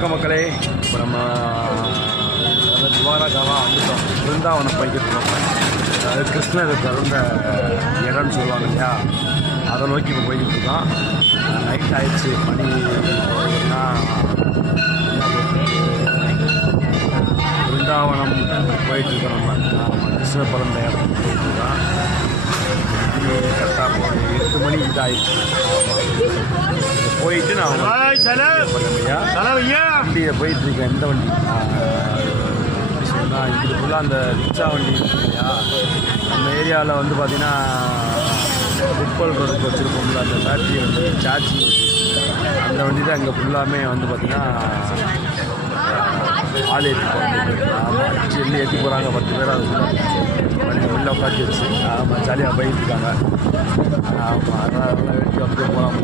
வணக்கம் மக்களே. இப்போ நம்ம துவாரகாவா வந்துட்டோம். பிருந்தாவனம் போய்கிட்டு இருக்கோம். அதாவது கிருஷ்ணர் பிறந்த இடம்னு சொல்லுவாங்க இல்லையா, அதை நோக்கி இப்போ போய்கிட்டு இருக்கோம். நைட் ஆயிடுச்சு, மணி பிருந்தாவனம் போயிட்டுருக்கோம். நம்ம கிருஷ்ணர் பிறந்த இடம் போயிட்டுருக்கோம். கரெக்டாக 8 மணி இதாகிடுச்சு. போயிட்டு நான் வண்டியில் போயிட்டுருக்கேன். எந்த வண்டி சொன்னால் இது ஃபுல்லாக அந்த ரிக்ஷா வண்டி இல்லையா, அந்த ஏரியாவில் வந்து பார்த்திங்கன்னா ஃபுட்பால் ரோடுக்கு வச்சுருப்போம்ல, அந்த பேட்டரி வந்து சார்ஜிங் அந்த வண்டி தான் இங்கே ஃபுல்லாமே வந்து பார்த்திங்கன்னா ஆள் ஏற்றி போகிறாங்க. ஆமாம், செல்லி ஏற்றி போகிறாங்க. 10 பேர் அது வண்டி உள்ளே உட்காந்து வச்சு ஆமாம் ஜாலியாக போயிட்டுருக்காங்க. ஆமாம், அதெல்லாம் வேடிக்கை வந்து போகலாம்.